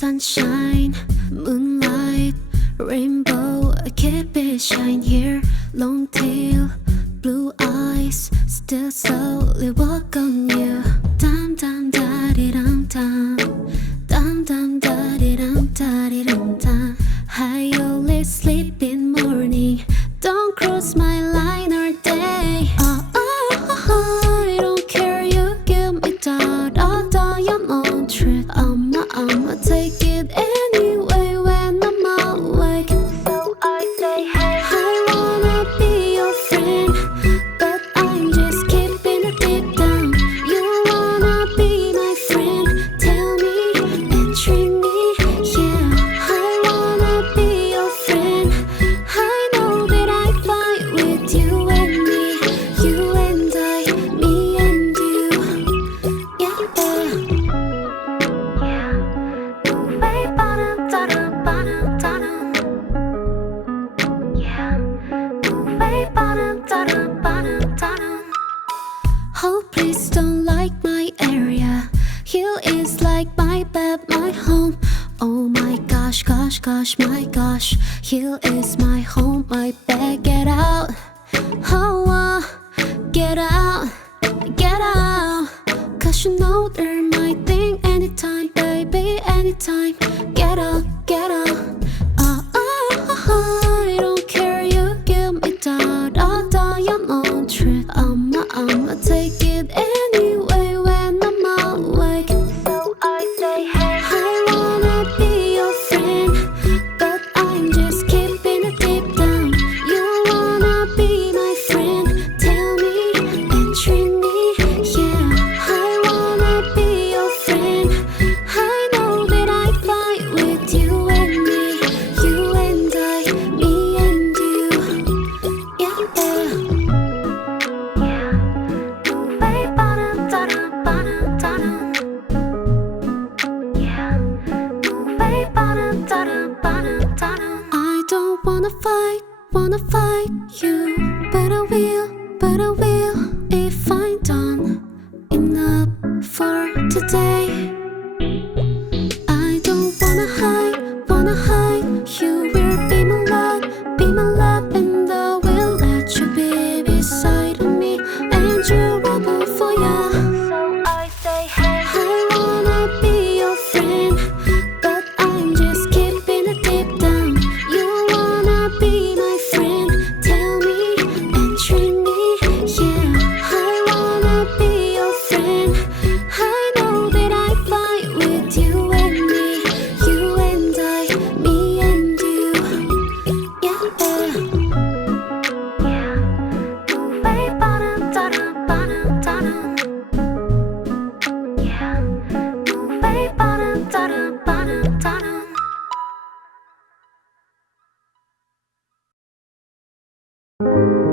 Sunshine, moonlight, rainbow, keep it shine here. Long tail, blue eyes, still slowly walk on you. Dum dum da di dum dum, dum dum da di dum dum. I only sleep in morning. Don't cross my line all day. I don't care. You give me da your own trick. I'ma take it anyway when I'm awake. So I say hey. I wanna be your friend, but I'm just keeping it deep down. You wanna be my friend? Tell me and treat me. Yeah, I wanna be your friend. I know that I fight with you and me, you and I, me and you. Yeah. Oh, please don't like my area. Here is like my bed, my home. Oh my gosh, my gosh. Here is my home, my bed. Get out. Oh, get out. Get out. 'Cause you know they're my thing anytime, baby, anytime. Get out, get out. I don't care. You give me da your own trick. I'ma take it anyway when I'm awake. So I say hey. I wanna be your friend, but I'm just keeping it deep down. You wanna be my friend? Tell me and treat me. Yeah, I wanna be your friend. I know that I fight with you and me, you and I, me and you. Yeah. I don't wanna fight you, but I will if I'm done enough for today. I don't wanna hide, you will be my love, and I will let you be beside me, and you're rebel for ya. So I say hey. I wanna be your friend, but I'm just keeping it deep down. You wanna be my friend? Tell me and treat me. Yeah, I wanna be your friend. I know that I fight with you and me, you and I, me and you. Yeah. Yeah.